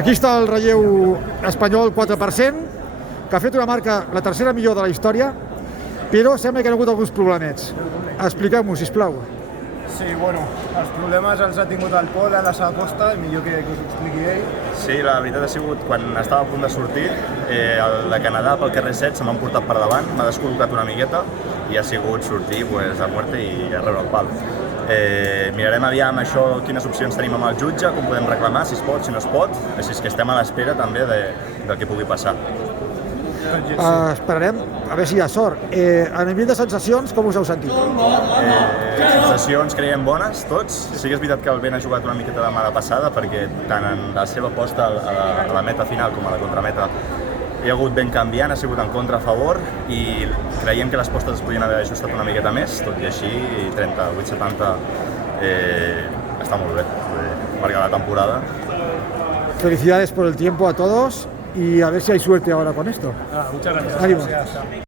Aquí està el relleu espanyol 4%, que ha fet una marca la tercera millor de la història, però sembla que hi ha hagut alguns problemets. Expliqueu-m'ho, sisplau. Sí, bueno, els problemes els ha tingut el Pol a la seva aposta, millor que us ho expliqui ell. Sí, la veritat ha sigut, quan estava a punt de sortir, el de Canadà pel carrer 7 se m'han portat per davant, m'ha descol·locat una miqueta i ha sigut sortir a muerte i a rebre el pal. Mirarem aviam això, quines opcions tenim amb el jutge, com podem reclamar, si es pot, si no es pot, així que estem a l'espera també del que pugui passar. Esperarem a veure si hi ha sort. A nivell de sensacions, com us heu sentit? Sensacions creiem bones, tots. Sí que és veritat que el Ben ha jugat una miqueta de mala passada perquè tant en la seva aposta a la meta final com a la contrameta hi ha hagut ben canviant, ha sigut en contra a favor i creiem que les postes es podien haver ajustat una miqueta més, tot i així 38-70 està molt bé, marca la temporada. Felicidades por el tiempo a todos y a ver si hay suerte ahora con esto. Muchas gracias. Ánimo. Gracias.